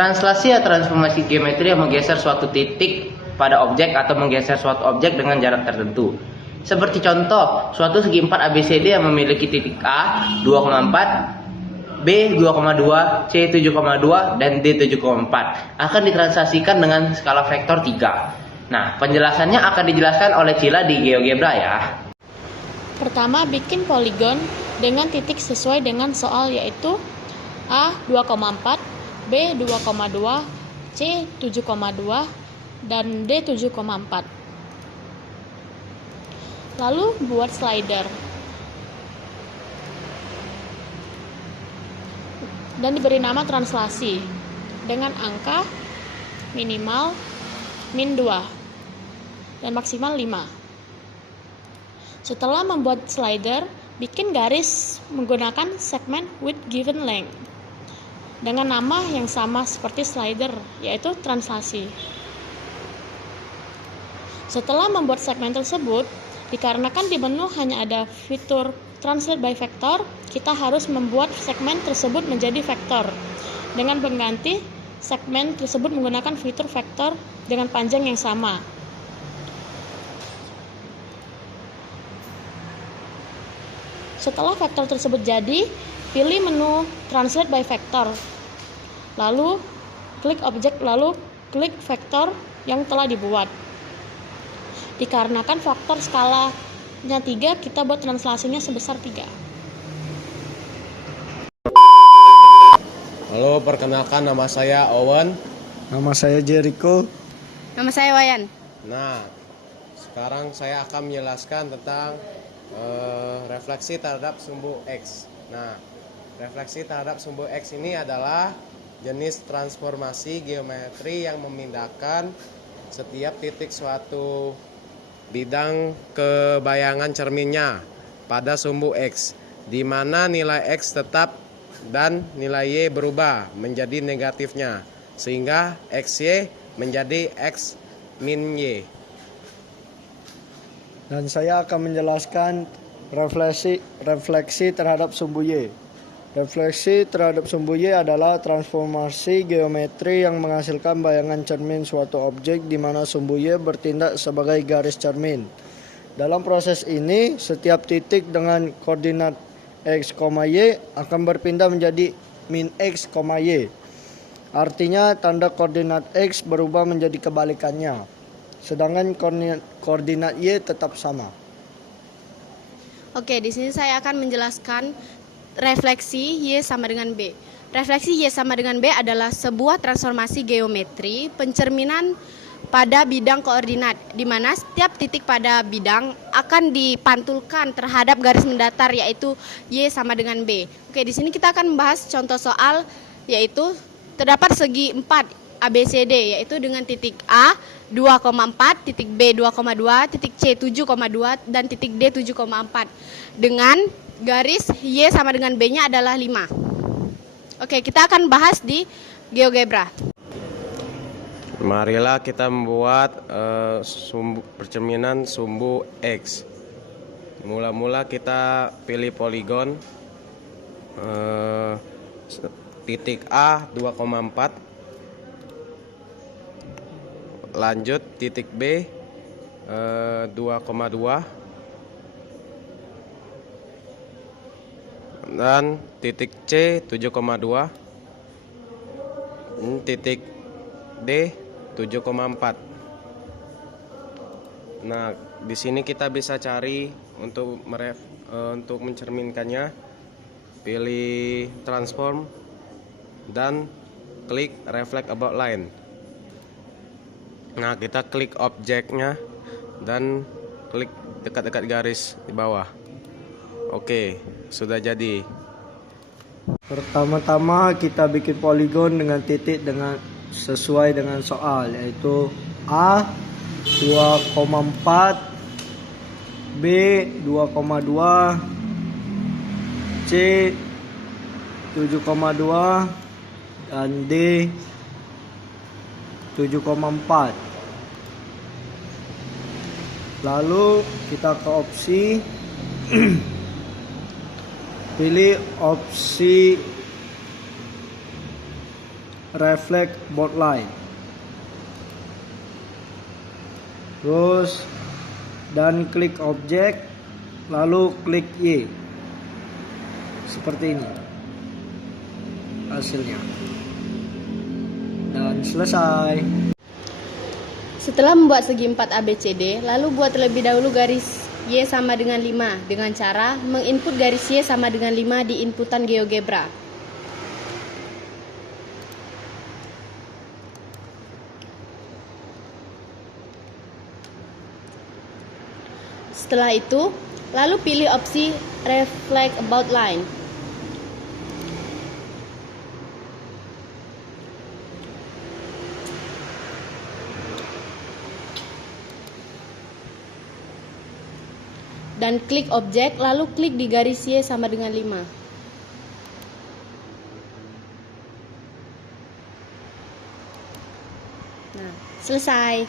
Translasi atau transformasi geometri yang menggeser suatu titik pada objek atau menggeser suatu objek dengan jarak tertentu. Seperti contoh, suatu segi 4 ABCD yang memiliki titik A 2,4, B 2,2, C 7,2, dan D 7,4 akan ditranslasikan dengan skala vektor 3. Nah, penjelasannya akan dijelaskan oleh Cila di GeoGebra ya. Pertama, bikin poligon dengan titik sesuai dengan soal, yaitu A 2,4, B 2,2, C 7,2, dan D 7,4. Lalu buat slider dan diberi nama translasi dengan angka minimal min 2 dan maksimal 5. Setelah membuat slider, bikin garis menggunakan segmen with given length dengan nama yang sama seperti slider, yaitu translasi. Setelah membuat segmen tersebut, dikarenakan di menu hanya ada fitur translate by vector, kita harus membuat segmen tersebut menjadi vektor dengan mengganti segmen tersebut menggunakan fitur vektor dengan panjang yang sama. Setelah vektor tersebut jadi, pilih menu Translate by Vector, lalu klik objek, lalu klik vektor yang telah dibuat. Dikarenakan faktor skalanya 3, kita buat translasinya sebesar 3. Halo, perkenalkan nama saya Owen. Nama saya Jericho. Nama saya Wayan. Nah, sekarang saya akan menjelaskan tentang refleksi terhadap sumbu X. Nah, refleksi terhadap sumbu X ini adalah jenis transformasi geometri yang memindahkan setiap titik suatu bidang ke bayangan cerminnya pada sumbu X, di mana nilai X tetap dan nilai Y berubah menjadi negatifnya, sehingga XY menjadi X min Y. Dan saya akan menjelaskan refleksi terhadap sumbu Y. Refleksi terhadap sumbu Y adalah transformasi geometri yang menghasilkan bayangan cermin suatu objek di mana sumbu Y bertindak sebagai garis cermin. Dalam proses ini, setiap titik dengan koordinat X, Y akan berpindah menjadi min X, Y. Artinya tanda koordinat X berubah menjadi kebalikannya, sedangkan koordinat Y tetap sama. Oke, di sini saya akan menjelaskan refleksi Y sama dengan B. Refleksi Y sama dengan B adalah sebuah transformasi geometri pencerminan pada bidang koordinat, di mana setiap titik pada bidang akan dipantulkan terhadap garis mendatar, yaitu Y sama dengan B. Oke, di sini kita akan membahas contoh soal, yaitu terdapat segi 4 ABCD, yaitu dengan titik A 2,4, titik B 2,2, titik C 7,2, dan titik D 7,4. Dengan garis Y sama dengan B-nya adalah 5. Oke, kita akan bahas di GeoGebra. Marilah kita membuat percerminan sumbu X. Mula-mula kita pilih poligon titik A 2,4, lanjut titik B 2,2, dan titik C 7,2, titik D 7,4. Nah, di sini kita bisa cari untuk mencerminkannya, pilih transform dan klik reflect about line. Nah, kita klik objeknya dan klik dekat-dekat garis di bawah. Oke, sudah jadi. Pertama-tama kita bikin poligon dengan titik dengan sesuai dengan soal, yaitu A 2,4, B 2,2, C 7,2, dan D 7,4. Lalu kita ke opsi pilih opsi reflect bold line. Terus dan klik objek, lalu klik Y. Seperti ini hasilnya. Dan selesai. Setelah membuat segi 4 ABCD, lalu buat terlebih dahulu garis Y sama dengan 5 dengan cara menginput garis Y sama dengan 5 di inputan GeoGebra. Setelah itu, lalu pilih opsi Reflect About Line. Dan klik objek, lalu klik di garis Y sama dengan 5. Nah, selesai.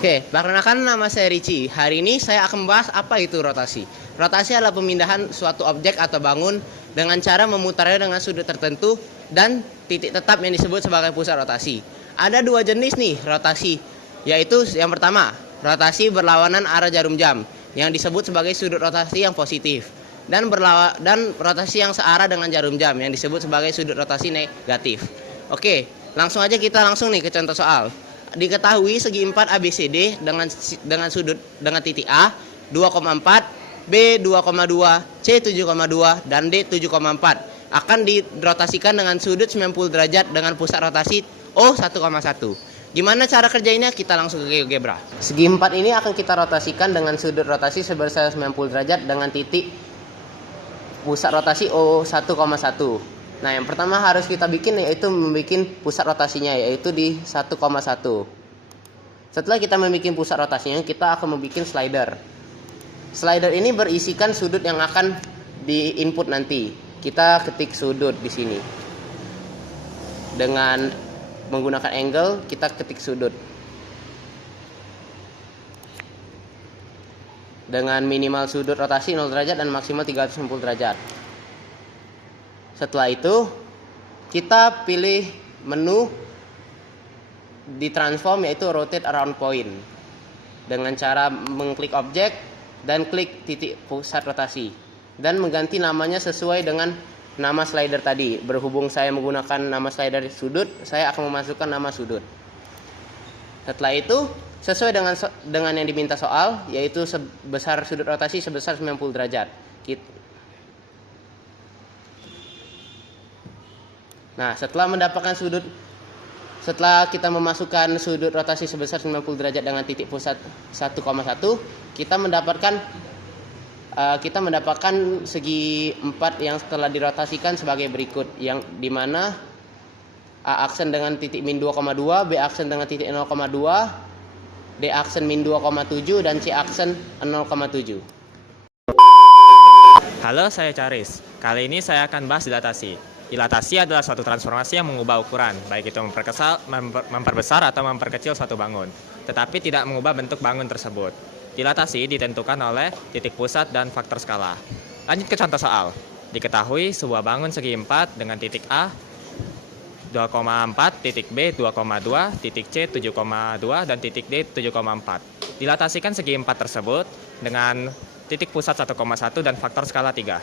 Oke, perkenalkan nama saya Ricci. Hari ini saya akan membahas apa itu rotasi. Rotasi adalah pemindahan suatu objek atau bangun dengan cara memutarnya dengan sudut tertentu dan titik tetap yang disebut sebagai pusat rotasi. Ada dua jenis nih rotasi, yaitu yang pertama, rotasi berlawanan arah jarum jam yang disebut sebagai sudut rotasi yang positif, dan rotasi yang searah dengan jarum jam yang disebut sebagai sudut rotasi negatif. Oke, langsung aja kita langsung nih ke contoh soal. Diketahui segi 4 ABCD dengan sudut dengan titik A 2,4, B 2,2, C 7,2 dan D 7,4 akan dirotasikan dengan sudut 90 derajat dengan pusat rotasi O 1,1. Gimana cara kerjanya? Kita langsung ke GeoGebra. Segi 4 ini akan kita rotasikan dengan sudut rotasi sebesar 90 derajat dengan titik pusat rotasi O 1,1. Nah, yang pertama harus kita bikin yaitu membuat pusat rotasinya, yaitu di 1,1. Setelah kita membuat pusat rotasinya, kita akan membuat slider. Slider ini berisikan sudut yang akan di input nanti. Kita ketik sudut di sini. Dengan menggunakan angle, kita ketik sudut. Dengan minimal sudut rotasi 0 derajat dan maksimal 360 derajat. Setelah itu, kita pilih menu di transform yaitu rotate around point. Dengan cara mengklik objek dan klik titik pusat rotasi. Dan mengganti namanya sesuai dengan nama slider tadi. Berhubung saya menggunakan nama slider sudut, saya akan memasukkan nama sudut. Setelah itu, sesuai dengan yang diminta soal, yaitu sebesar sudut rotasi sebesar 90 derajat. Nah, setelah kita memasukkan sudut rotasi sebesar 90 derajat dengan titik pusat 1,1, kita mendapatkan segi 4 yang setelah dirotasikan sebagai berikut, yang dimana A aksen dengan titik min 2,2, B aksen dengan titik 0,2, D aksen min 2,7 dan C aksen 0,7. Halo, saya Charis. Kali ini saya akan bahas dilatasi. Dilatasi adalah suatu transformasi yang mengubah ukuran, baik itu memperbesar atau memperkecil suatu bangun, tetapi tidak mengubah bentuk bangun tersebut. Dilatasi ditentukan oleh titik pusat dan faktor skala. Lanjut ke contoh soal. Diketahui sebuah bangun segi 4 dengan titik A 2,4, titik B 2,2, titik C 7,2, dan titik D 7,4. Dilatasikan segi 4 tersebut dengan titik pusat 1,1 dan faktor skala 3.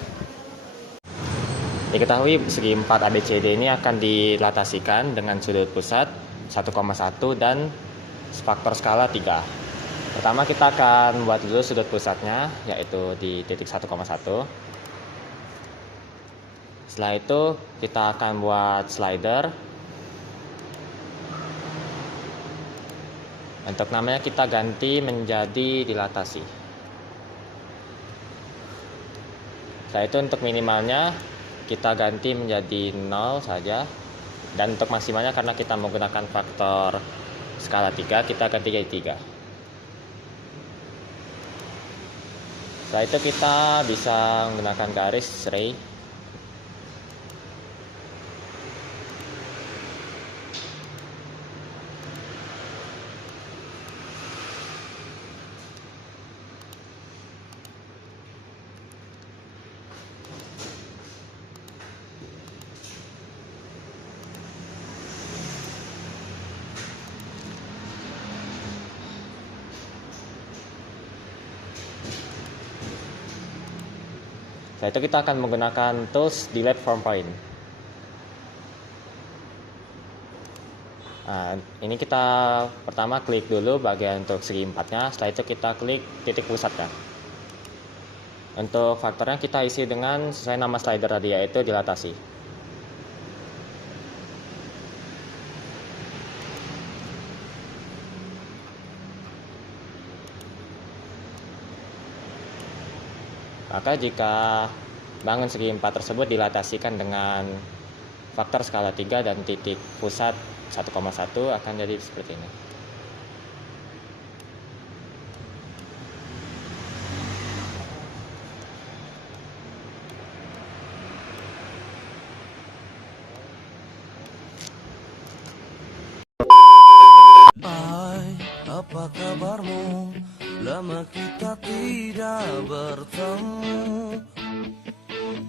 Diketahui segi 4 ABCD ini akan dilatasikan dengan sudut pusat 1,1 dan faktor skala 3. Pertama kita akan buat dulu sudut pusatnya, yaitu di titik 1,1. Setelah itu kita akan buat slider. Untuk namanya kita ganti menjadi dilatasi. Setelah itu untuk minimalnya kita ganti menjadi 0 saja, dan untuk maksimalnya karena kita menggunakan faktor skala 3, kita ganti jadi 3. Setelah itu kita bisa menggunakan garis ray. Setelah itu kita akan menggunakan tools delete from point. Nah, ini kita pertama klik dulu bagian untuk segi empatnya, setelah itu kita klik titik pusat kan. Untuk faktornya kita isi dengan sesuai nama slider tadi, yaitu dilatasi. Maka jika bangun segi empat tersebut dilatasikan dengan faktor skala 3 dan titik pusat 1,1 akan jadi seperti ini. Hai, apa kabarmu? Lama kita tidak bertemu.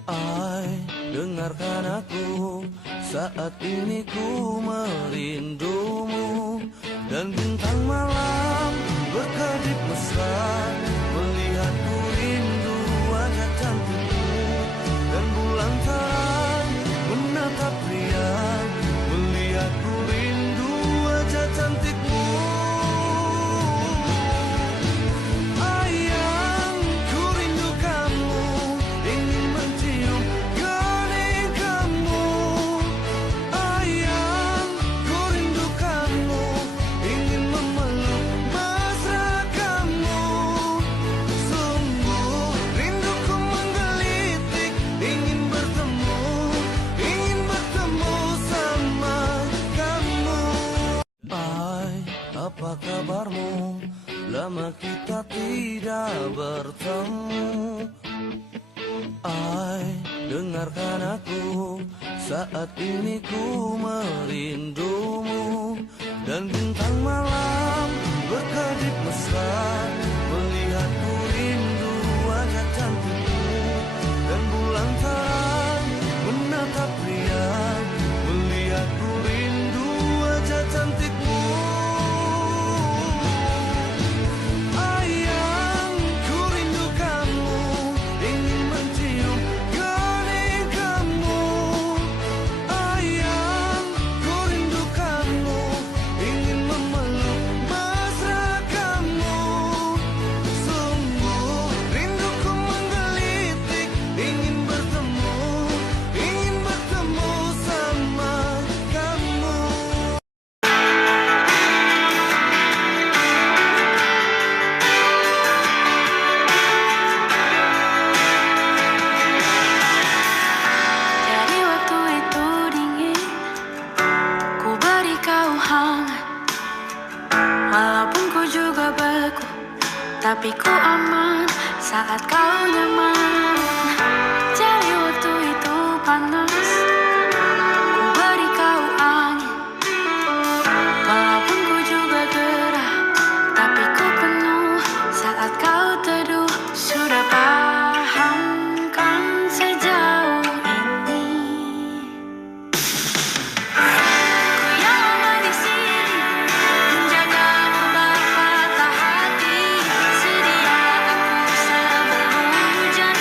Hai, dengarkan aku, saat ini ku merindumu. Dan bintang malam berkedip mesra, melihatku rindu wajah cantikmu. Dan bulan terang menatap riang, melihatku rindu wajah cantikmu. Ayang, ku rindu kamu, ingin mencium kening kamu. Ayang, ku rindu kamu, ingin memeluk mesra kamu. Sungguh rinduku menggelitik, ingin bertemu sama kamu. Hai, apa kabarmu? Lama kita tidak bertemu. Hai, dengarkan aku, saat ini ku merindumu. Dan bintang malam berkedip mesra, melihatku rindu wajah cantikmu. Dan bulan terang menatap riang, melihatku rindu wajah cantikmu. Ayang, ku rindu kamu, ingin mencium kening kamu. Ayang, ku rindu kamu, ingin memeluk mesra kamu. Sungguh rinduku menggelitik, ingin bertemu sama kamu. Jadi waktu itu dingin, ku beri kau hangat. Walaupun ku juga beku, tapi ku aman saat kau nyaman. Jadi waktu itu panas, ku beri kau angin. Walaupun ku juga gerah, tapi ku penuh saat kau teduh. Sudah paham kan sejauh ini? Ku yang lama di sini, menjagamu berpatah hati. Sedia aku sebelum hujan.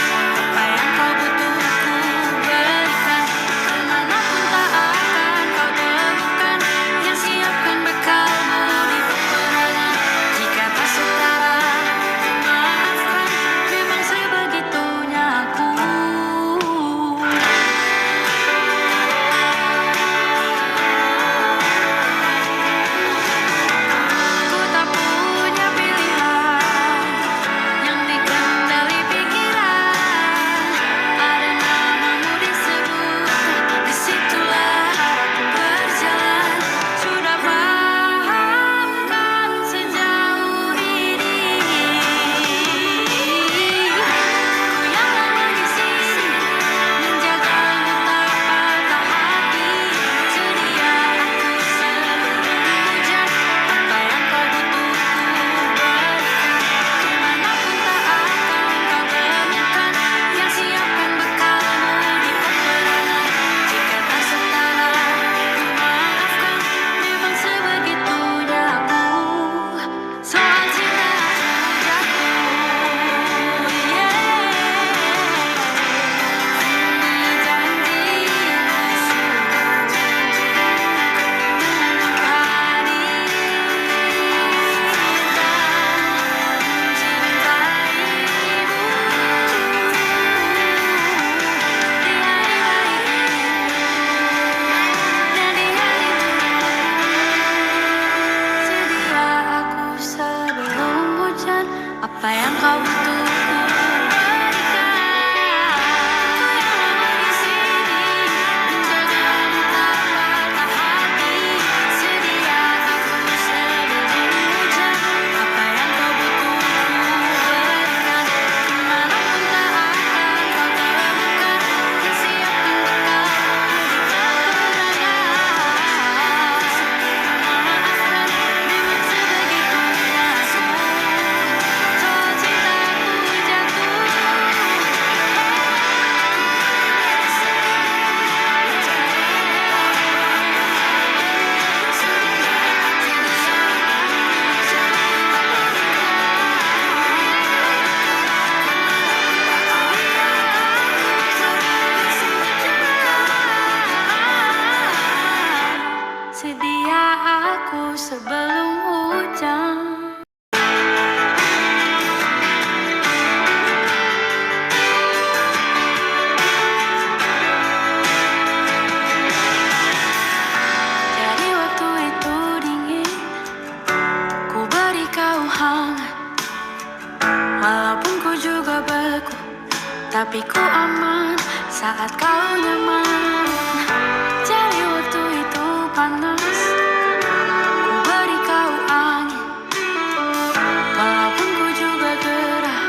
tapi ku aman saat kau nyaman. Jadi waktu itu panas, ku beri kau angin. Walaupun ku juga gerah,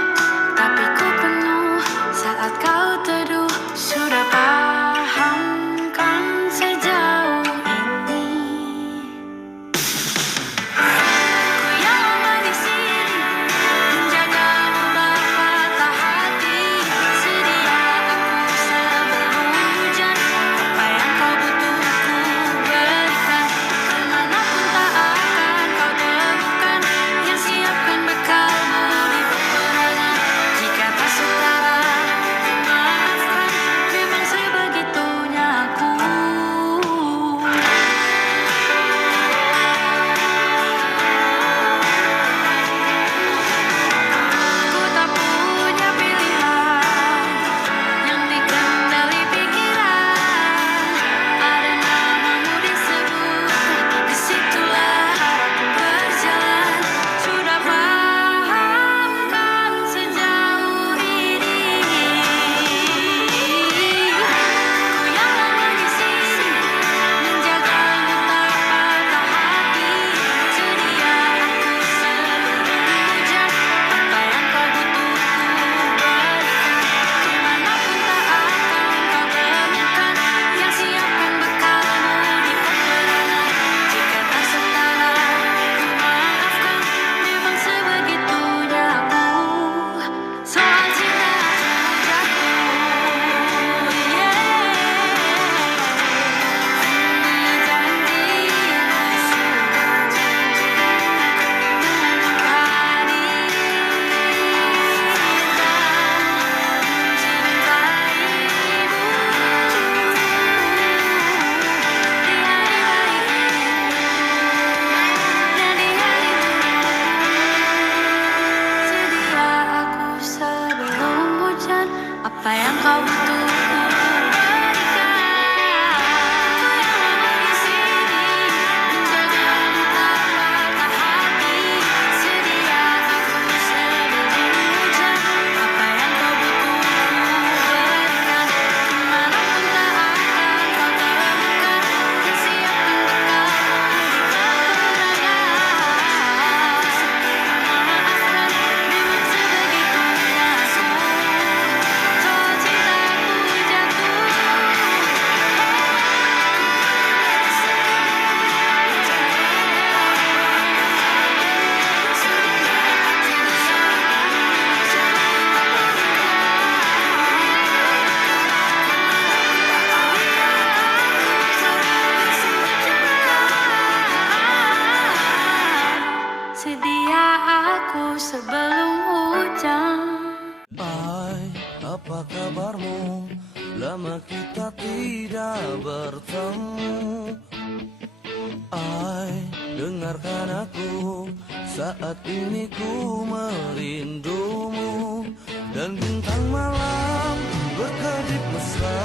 tapi ku penuh saat kau teduh. Sudah paham kan sejauh ini. Ku yang lama di sini, menjagamu patah hati. Sedia aku sebelum hujan, apa yang kau butuh ku berikan. Kemanapun tak akan kau temukan, yang siapkan bekalmu di peperangan. Jika tak setara, maafkan, memang sebegitunya aku. Ku tak punya pilihan yang dikendali pikiran. Ada namamu disebut, disitulah aku berjalan. Sudah paham kan sejauh ini. Ku yang lama di sini, menjagamu tak patah hati. Sedia aku sebelum hujan, apa yang kau butuh ku berikan. Kemanapun tak akan kau temukan, yang siapkan bekalmu di peperangan. Jika tak setara, ku maafkan, memang sebegitunya aku. Soal cinta aku jatuh, ini janji sudah kali sedia aku sebelum hujan, apa yang kau butuh ku berikan. Ku yang lama di sini, menjagamu tak patah hati. Sedia aku sebelum hujan, apa yang kau butuh ku berikan. Kemanapun tak akan kau temukan, yang siapkan bekalmu di peperangan. Maafkan, memang sebegitunya aku. Soal cintaku jatuh, sedia aku sebelum hujan. Hai, apa kabarmu? Lama kita tidak bertemu. Hai, dengarkan aku, saat ini ku merindumu. Dan bintang malam berkedip mesra